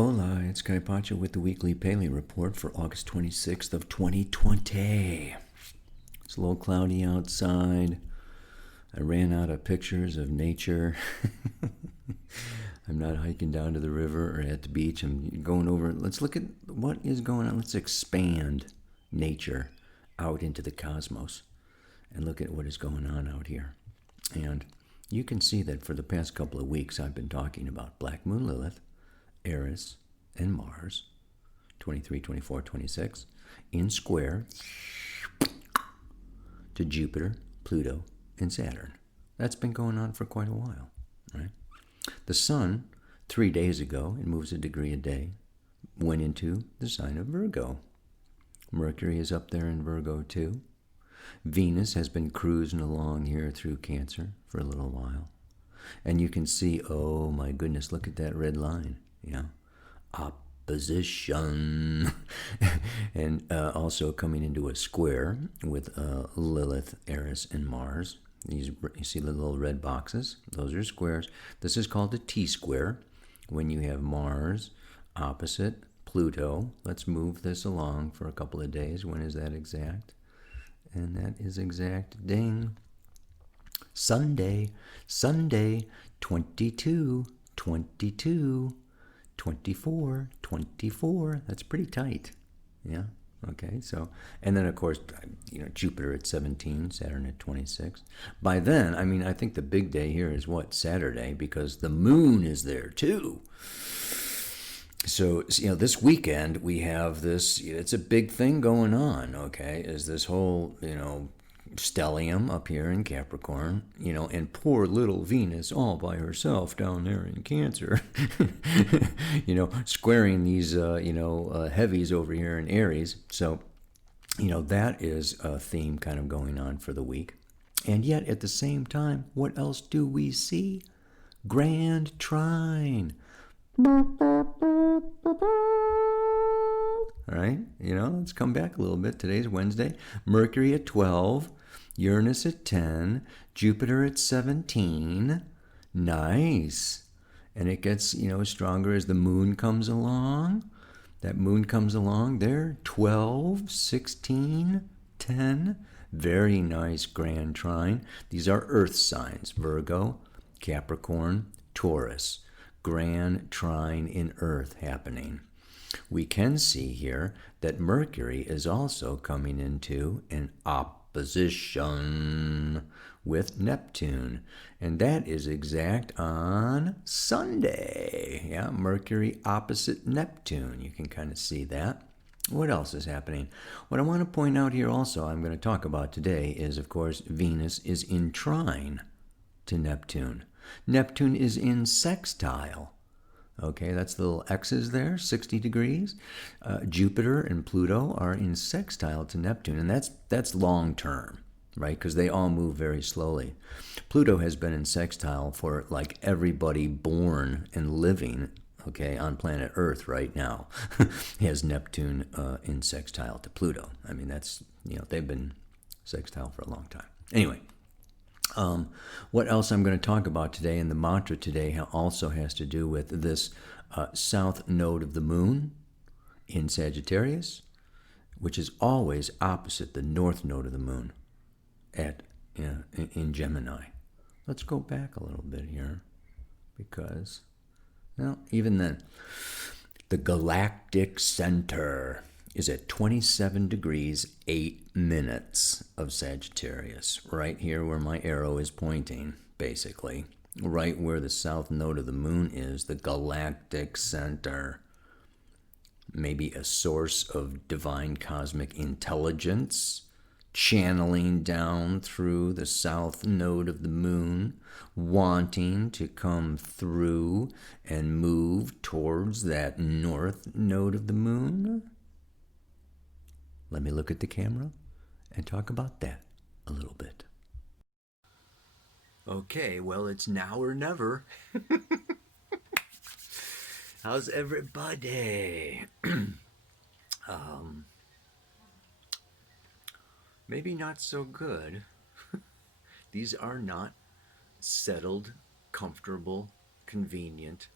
Hola, it's Kai Pacha with the weekly Paley report for August 26th of 2020. It's a little cloudy outside. I ran out of pictures of nature. I'm not hiking down to the river or at the beach. I'm going over. Let's look at what is going on. Let's expand nature out into the cosmos and look at what is going on out here. And you can see that for the past couple of weeks I've been talking about Black Moon Lilith, Eris, and Mars, 23, 24, 26, in square to Jupiter, Pluto, and Saturn. That's been going on for quite a while, right? The Sun, 3 days ago, it moves a degree a day, went into the sign of Virgo. Mercury is up there in Virgo too. Venus has been cruising along here through Cancer for a little while. And you can see, oh my goodness, look at that red line, opposition. And also coming into a square with Lilith, Eris, and Mars. You see the little red boxes? Those are squares. This is called a T-square when you have Mars opposite Pluto. Let's move this along for a couple of days. When is that exact? And that is exact, ding, Sunday, 22, 22, 24, 24. That's pretty tight. Yeah. Okay. So, and then of course, Jupiter at 17, Saturn at 26. By then, I think the big day here is what? Saturday, because the moon is there too. So, this weekend we have this, it's a big thing going on, okay, is this whole, stellium up here in Capricorn, and poor little Venus all by herself down there in Cancer, squaring these, heavies over here in Aries. So, that is a theme kind of going on for the week. And yet at the same time, what else do we see? Grand trine. All right, let's come back a little bit. Today's Wednesday. Mercury at 12, Uranus at 10, Jupiter at 17. Nice. And it gets, stronger as the moon comes along. That moon comes along there, 12, 16, 10. Very nice grand trine. These are earth signs, Virgo, Capricorn, Taurus. Grand trine in Earth happening. We can see here that Mercury is also coming into an opposition with Neptune, and that is exact on Sunday. Yeah, Mercury opposite Neptune. You can kind of see that. What else is happening? What I want to point out here also, I'm going to talk about today, is of course Venus is in trine to Neptune. Neptune is in sextile. Okay, that's the little X's there, 60 degrees. Jupiter and Pluto are in sextile to Neptune, and that's long term, right? Because they all move very slowly. Pluto has been in sextile for like everybody born and living, okay, on planet Earth right now. Has Neptune in sextile to Pluto. That's, they've been sextile for a long time. Anyway. What else I'm going to talk about today, and the mantra today also has to do with this south node of the moon in Sagittarius, which is always opposite the north node of the moon in Gemini. Let's go back a little bit here because, even then, the galactic center is at 27 degrees 8 minutes of Sagittarius, right here where my arrow is pointing, basically, right where the south node of the moon is, the galactic center. Maybe a source of divine cosmic intelligence channeling down through the south node of the moon, wanting to come through and move towards that north node of the moon. Let me look at the camera and talk about that a little bit. Okay, well, it's now or never. How's everybody? Maybe not so good. These are not settled, comfortable, convenient,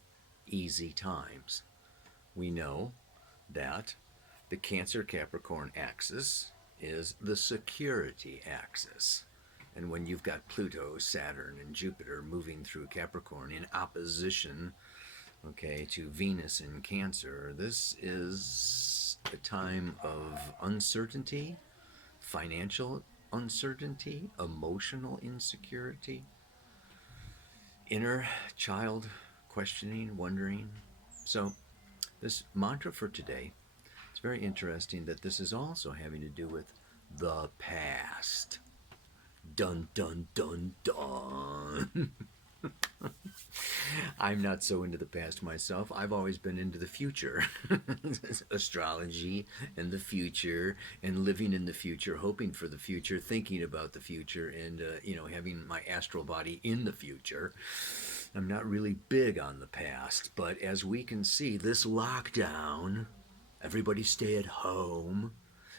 easy times. we know that the Cancer Capricorn axis is the security axis. And when you've got Pluto, Saturn, and Jupiter moving through Capricorn in opposition, okay, to Venus in Cancer, this is a time of uncertainty, financial uncertainty, emotional insecurity, inner child questioning, wondering. So, this mantra for today, it's very interesting that this is also having to do with the past. Dun dun dun dun. I'm not so into the past myself. I've always been into the future. Astrology and the future and living in the future, hoping for the future, thinking about the future, and having my astral body in the future. I'm not really big on the past, but as we can see, this lockdown, everybody stay at home,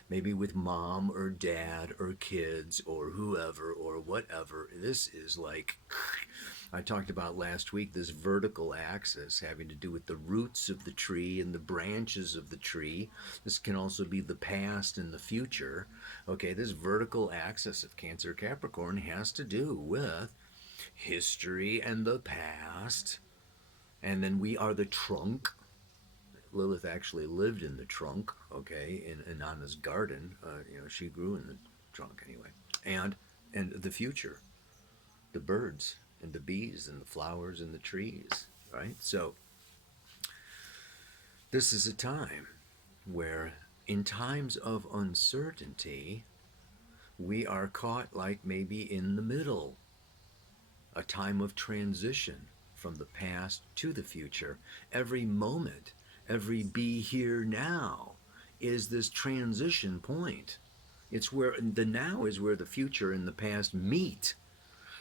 maybe with mom or dad or kids or whoever or whatever. This is like, I talked about last week, this vertical axis having to do with the roots of the tree and the branches of the tree. This can also be the past and the future. Okay, this vertical axis of Cancer Capricorn has to do with history and the past. And then we are the trunk. Lilith actually lived in the trunk, okay, in Inanna's garden. She grew in the trunk anyway. And the future, the birds and the bees and the flowers and the trees, right? So this is a time where, in times of uncertainty, we are caught like maybe in the middle, a time of transition from the past to the future. Every moment, every be here now is this transition point. It's where the now is where the future and the past meet.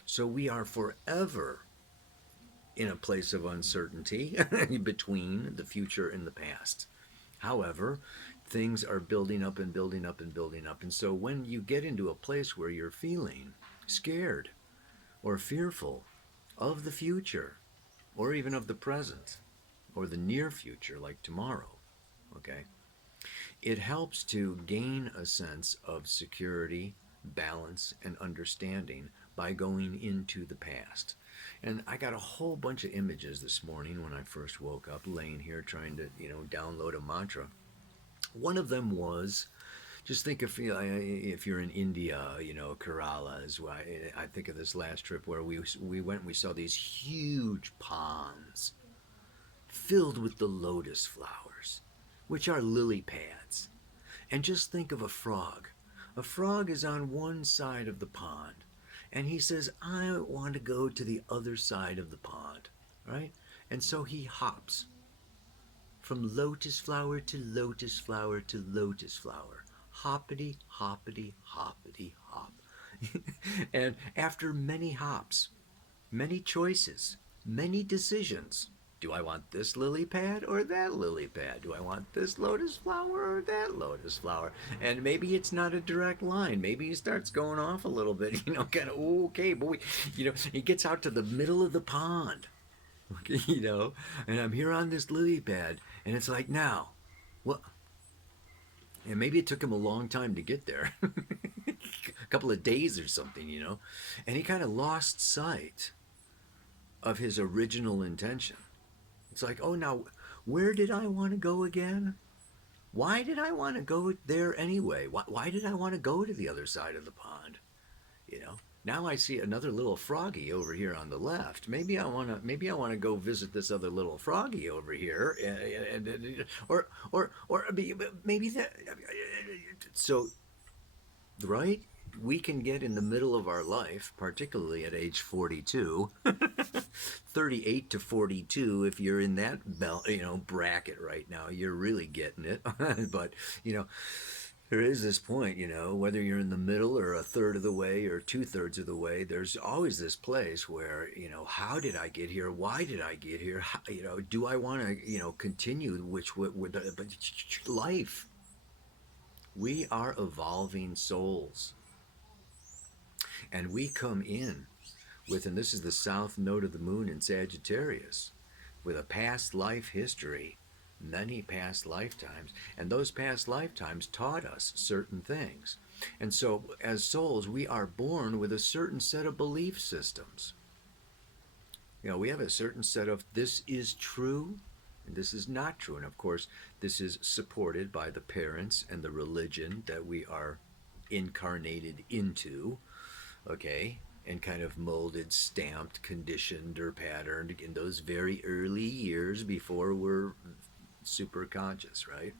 So we are forever in a place of uncertainty between the future and the past. However, things are building up and building up and building up. And so when you get into a place where you're feeling scared or fearful of the future, or even of the present, or the near future, like tomorrow, okay, it helps to gain a sense of security, balance, and understanding by going into the past. And I got a whole bunch of images this morning when I first woke up, laying here trying to, download a mantra. One of them was, just think if you're in India, Kerala is why I think of this last trip where we went and we saw these huge ponds filled with the lotus flowers, which are lily pads. And just think of a frog. A frog is on one side of the pond, and he says, I want to go to the other side of the pond, right? And so he hops from lotus flower to lotus flower to lotus flower. Hoppity, hoppity, hoppity, hop. And after many hops, many choices, many decisions, do I want this lily pad or that lily pad? Do I want this lotus flower or that lotus flower? And maybe it's not a direct line. Maybe he starts going off a little bit, kind of, okay, boy. He gets out to the middle of the pond, and I'm here on this lily pad, and it's like, now, what? And maybe it took him a long time to get there, a couple of days or something, and he kind of lost sight of his original intention. It's like, oh, now, where did I want to go again? Why did I want to go there anyway? Why did I want to go to the other side of the pond? Now I see another little froggy over here on the left. Maybe I want to go visit this other little froggy over here, or maybe that. So, right? We can get in the middle of our life, particularly at age 42, 38 to 42. If you're in that bracket right now, you're really getting it. But there is this point, whether you're in the middle or a third of the way or 2/3 of the way, there's always this place where, how did I get here? Why did I get here? How, do I want to, continue with life? We are evolving souls. And we come in with, and this is the south node of the moon in Sagittarius, with a past life history many past lifetimes, and those past lifetimes taught us certain things. And so, as souls, we are born with a certain set of belief systems. We have a certain set of this is true and this is not true. And of course, this is supported by the parents and the religion that we are incarnated into, okay? And kind of molded, stamped, conditioned, or patterned in those very early years before we're super conscious, right?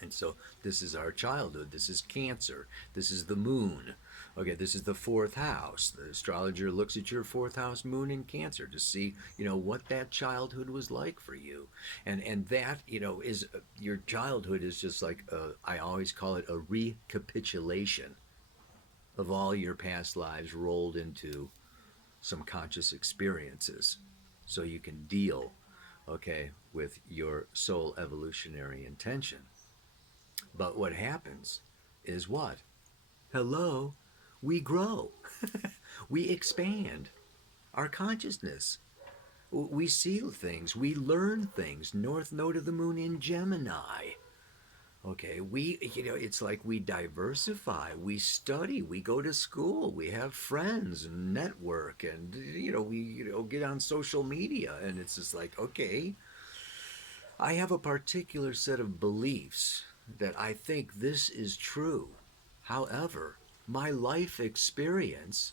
And so this is our childhood. This is Cancer. This is the moon. Okay, this is the fourth house. The astrologer looks at your fourth house moon in Cancer to see, what that childhood was like for you. And that, is your childhood is just like, I always call it a recapitulation of all your past lives rolled into some conscious experiences so you can deal, okay, with your soul evolutionary intention. But what happens is what? Hello, we grow, we expand our consciousness. We see things, we learn things. North node of the moon in Gemini. Okay, it's like we diversify, we study, we go to school, we have friends and network, and, we, get on social media, and it's just like, okay, I have a particular set of beliefs that I think this is true. However, my life experience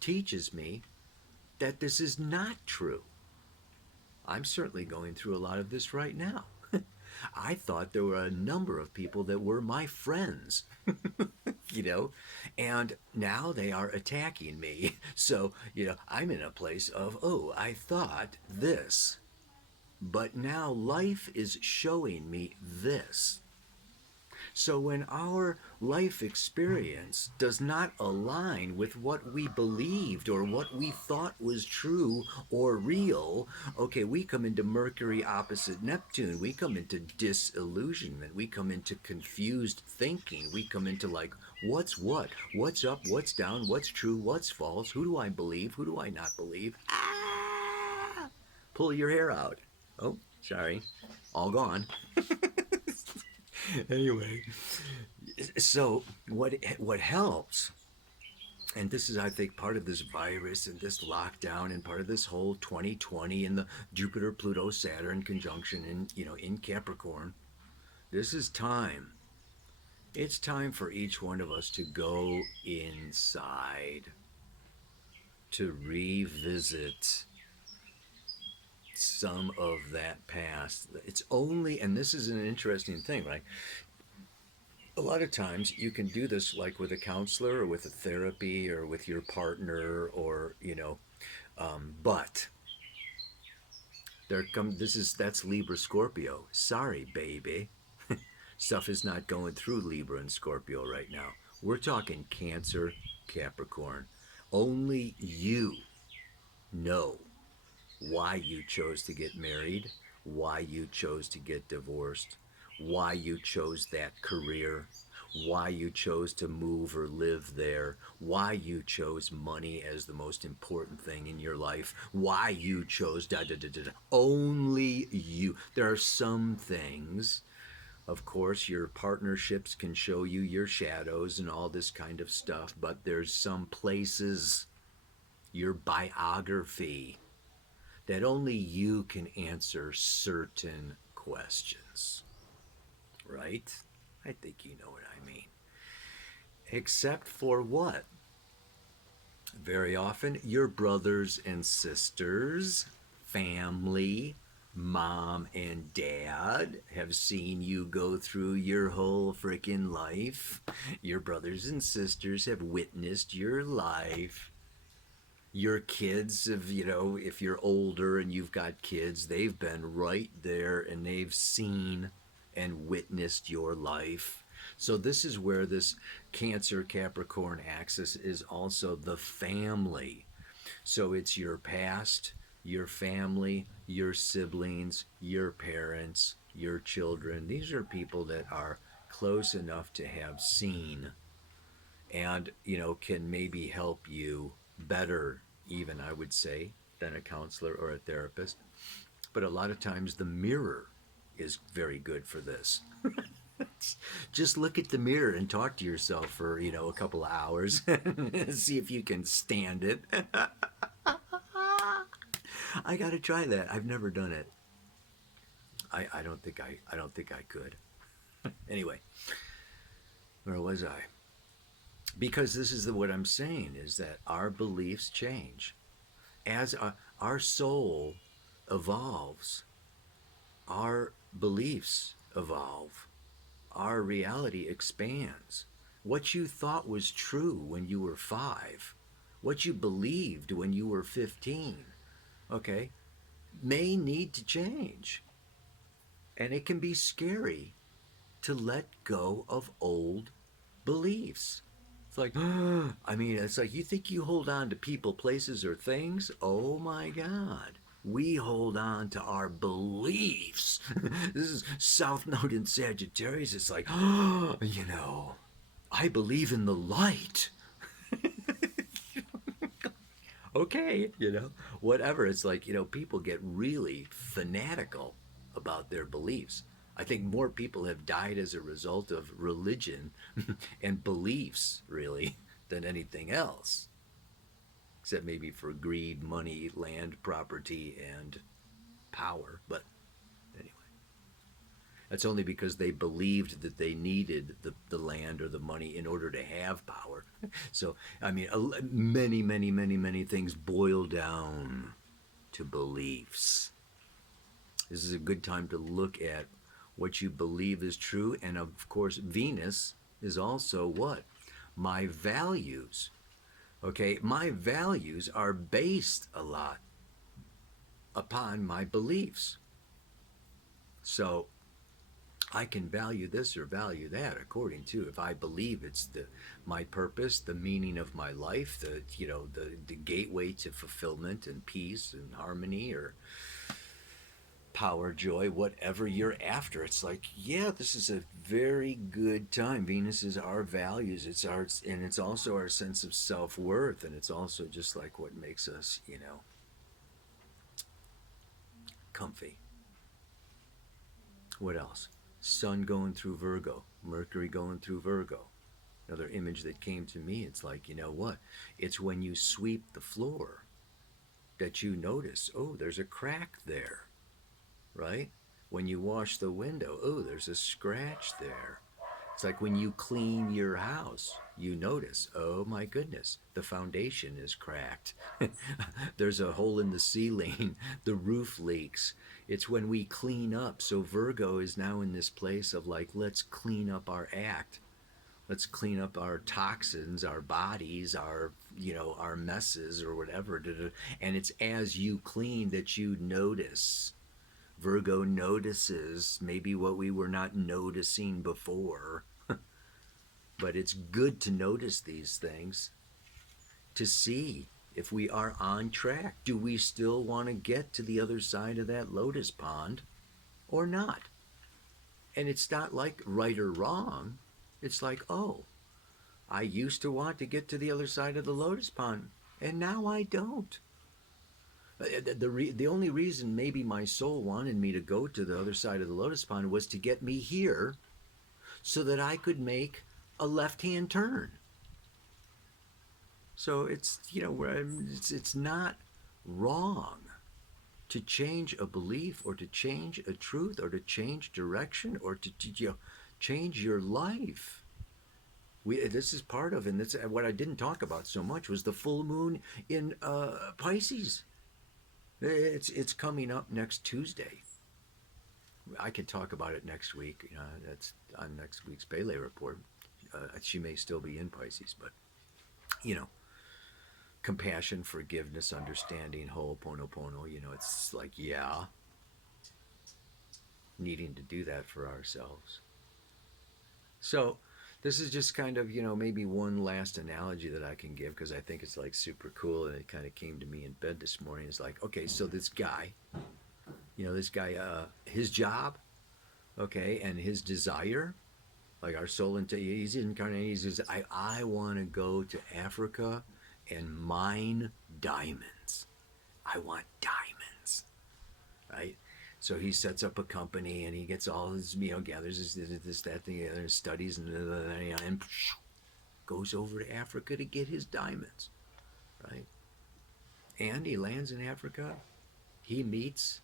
teaches me that this is not true. I'm certainly going through a lot of this right now. I thought there were a number of people that were my friends, and now they are attacking me. So, I'm in a place of, oh, I thought this, but now life is showing me this. So when our life experience does not align with what we believed or what we thought was true or real, okay, we come into Mercury opposite Neptune. We come into disillusionment. We come into confused thinking. We come into like, what's what? What's up? What's down? What's true? What's false? Who do I believe? Who do I not believe? Ah! Pull your hair out. Oh, sorry. All gone. Anyway, so what helps, and this is, I think, part of this virus and this lockdown and part of this whole 2020 and the Jupiter Pluto Saturn conjunction in Capricorn. This is time. It's time for each one of us to go inside, to revisit some of that past. It's only, and this is an interesting thing, right? A lot of times you can do this like with a counselor or with a therapy or with your partner or, but that's Libra Scorpio. Sorry, baby. Stuff is not going through Libra and Scorpio right now. We're talking Cancer, Capricorn. Only you know why you chose to get married, why you chose to get divorced, why you chose that career, why you chose to move or live there, why you chose money as the most important thing in your life, why you chose da da da da da. Only you. There are some things, of course, your partnerships can show you your shadows and all this kind of stuff, but there's some places, your biography, that only you can answer certain questions, right? I think you know what I mean. Except for what? Very often, your brothers and sisters, family, mom and dad have seen you go through your whole freaking life. Your brothers and sisters have witnessed your life. Your kids have, if you're older and you've got kids, they've been right there and they've seen and witnessed your life. So this is where this Cancer Capricorn axis is also the family. So it's your past, your family, your siblings, your parents, your children. These are people that are close enough to have seen and, can maybe help you better, even, I would say, than a counselor or a therapist. But a lot of times the mirror is very good for this. Just look at the mirror and talk to yourself for, a couple of hours and see if you can stand it. I got to try that. I've never done it. I don't think I could. Anyway, where was I? Because this is what I'm saying is that our beliefs change as our soul evolves. Our beliefs evolve. Our reality expands. What you thought was true when you were 5, what you believed when you were 15, okay, may need to change. And it can be scary to let go of old beliefs. It's like, I mean, it's like you think you hold on to people, places, or things. Oh my God. We hold on to our beliefs. This is South Node in Sagittarius. It's like, I believe in the light. Okay, whatever. It's like, people get really fanatical about their beliefs. I think more people have died as a result of religion and beliefs, really, than anything else. Except maybe for greed, money, land, property, and power. But anyway, that's only because they believed that they needed the land or the money in order to have power. So, I mean, many, many, many, many things boil down to beliefs. This is a good time to look at what you believe is true. And of course, Venus is also what? My values. Okay, my values are based a lot upon my beliefs. So I can value this or value that according to if I believe it's my purpose, the meaning of my life, the gateway to fulfillment and peace and harmony, or power, joy, whatever you're after. It's like, yeah, this is a very good time. Venus is our values. And it's also our sense of self-worth. And it's also just like what makes us, comfy. What else? Sun going through Virgo, Mercury going through Virgo. Another image that came to me, it's like, you know what? It's when you sweep the floor that you notice, oh, there's a crack there. Right? When you wash the window, oh, there's a scratch there. It's like when you clean your house, you notice, oh my goodness, the foundation is cracked. There's a hole in the ceiling, the roof leaks. It's when we clean up. So Virgo is now in this place of like, let's clean up our act. Let's clean up our toxins, our bodies, our messes or whatever. And it's as you clean that you notice. Virgo notices maybe what we were not noticing before. But it's good to notice these things to see if we are on track. Do we still want to get to the other side of that lotus pond or not? And it's not like right or wrong. It's like, oh, I used to want to get to the other side of the lotus pond, and now I don't. The only reason maybe my soul wanted me to go to the other side of the lotus pond was to get me here so that I could make a left-hand turn. So it's, it's not wrong to change a belief or to change a truth or to change direction or to change your life. This is part of, and that's what I didn't talk about so much, was the full moon in Pisces. It's coming up next Tuesday. I could talk about it next week. That's on next week's Pele report. She may still be in Pisces, but compassion, forgiveness, understanding, ho'oponopono. It's like, yeah, needing to do that for ourselves. So this is just kind of, maybe one last analogy that I can give because I think it's like super cool, and it kind of came to me in bed this morning. It's like, okay, so this guy, his job, okay, and his desire, like our soul, he's incarnated. He says, I want to go to Africa and mine diamonds. I want diamonds, right? So he sets up a company and he gets all his, gathers this, that, the other, studies, and goes over to Africa to get his diamonds, right? And he lands in Africa. He meets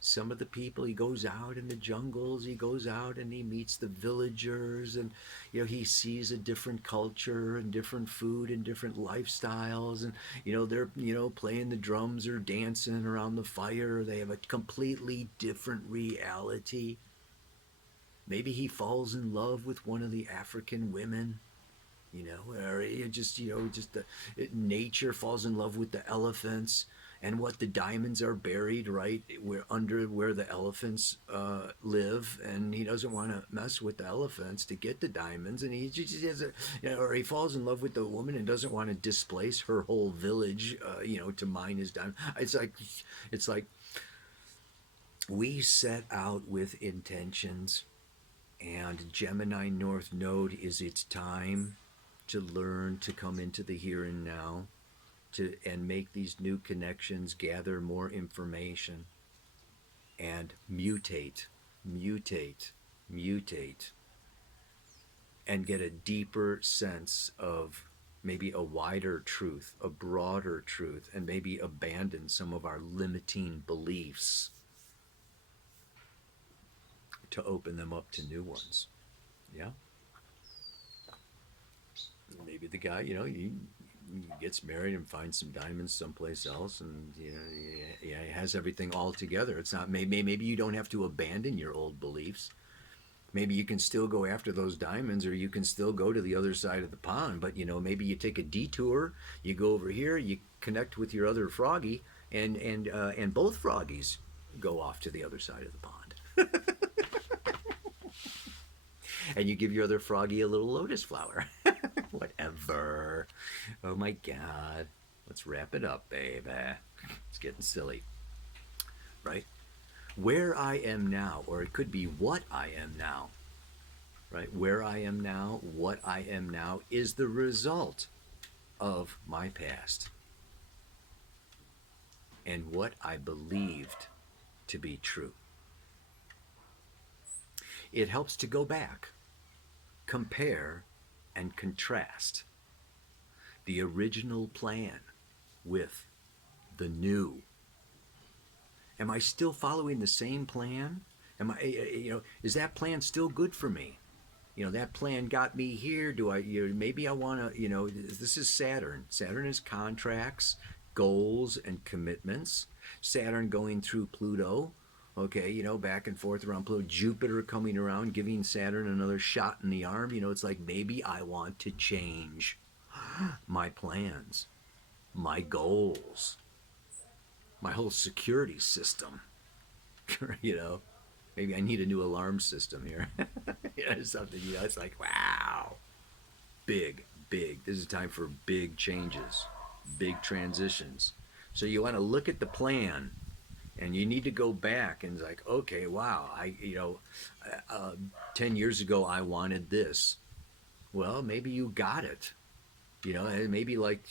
some of the people. He goes out in the jungles. He goes out and he meets the villagers, and he sees a different culture and different food and different lifestyles. And they're playing the drums or dancing around the fire. They have a completely different reality. Maybe he falls in love with one of the African women, or it just the nature falls in love with the elephants, and what the diamonds are buried right where the elephants live, and he doesn't want to mess with the elephants to get the diamonds, and he just has or he falls in love with the woman and doesn't want to displace her whole village, to mine his diamond. It's like we set out with intentions, and Gemini North Node is its time to learn to come into the here and now, and make these new connections, gather more information, and mutate, mutate, mutate, and get a deeper sense of maybe a wider truth, a broader truth, and maybe abandon some of our limiting beliefs to open them up to new ones. Yeah. Maybe the guy, he gets married and finds some diamonds someplace else, and he has everything all together. It's not, maybe you don't have to abandon your old beliefs. Maybe you can still go after those diamonds, or you can still go to the other side of the pond. But maybe you take a detour. You go over here. You connect with your other froggy, and both froggies go off to the other side of the pond. And you give your other froggy a little lotus flower. Whatever. Oh my God. Let's wrap it up, baby. It's getting silly. Right? Where I am now, or it could be what I am now. Right? Where I am now, what I am now is the result of my past and what I believed to be true. It helps to go back, compare, and contrast the original plan with the new. Am I still following the same plan? Is that plan still good for me? That plan got me here. Do I, maybe I want to, this is Saturn. Saturn is contracts, goals, and commitments. Saturn going through Pluto. Okay, back and forth around Pluto. Jupiter coming around, giving Saturn another shot in the arm. It's like, maybe I want to change my plans, my goals, my whole security system. Maybe I need a new alarm system here. Something, it's like, wow. Big. This is time for big changes, big transitions. So you want to look at the plan, and you need to go back and it's like, okay, wow, 10 years ago I wanted this. Well, maybe you got it. Maybe like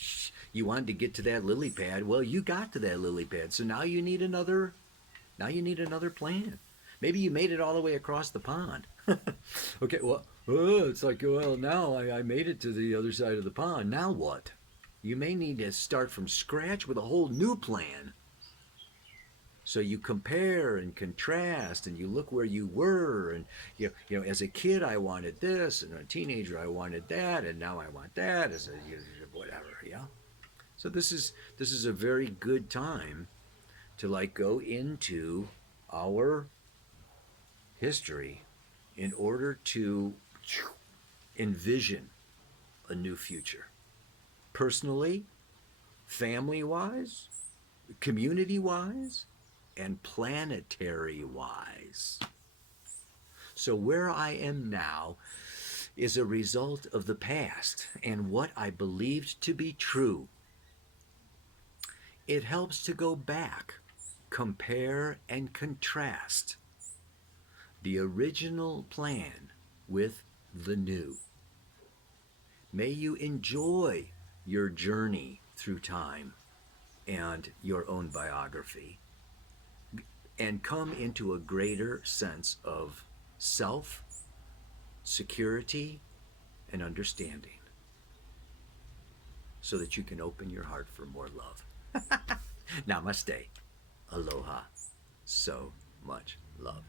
you wanted to get to that lily pad. Well, you got to that lily pad. So now you need another plan. Maybe you made it all the way across the pond. Okay, well, it's like, well, now I made it to the other side of the pond. Now what? You may need to start from scratch with a whole new plan. So you compare and contrast, and you look where you were, and as a kid I wanted this, and a teenager I wanted that, and now I want that, as a whatever, yeah. So this is a very good time to like go into our history in order to envision a new future, personally, family-wise, community-wise, and planetary-wise. So where I am now is a result of the past and what I believed to be true. It helps to go back, compare, and contrast the original plan with the new. May you enjoy your journey through time and your own biography. and come into a greater sense of self, security, and understanding so that you can open your heart for more love. Namaste. Aloha. So much love.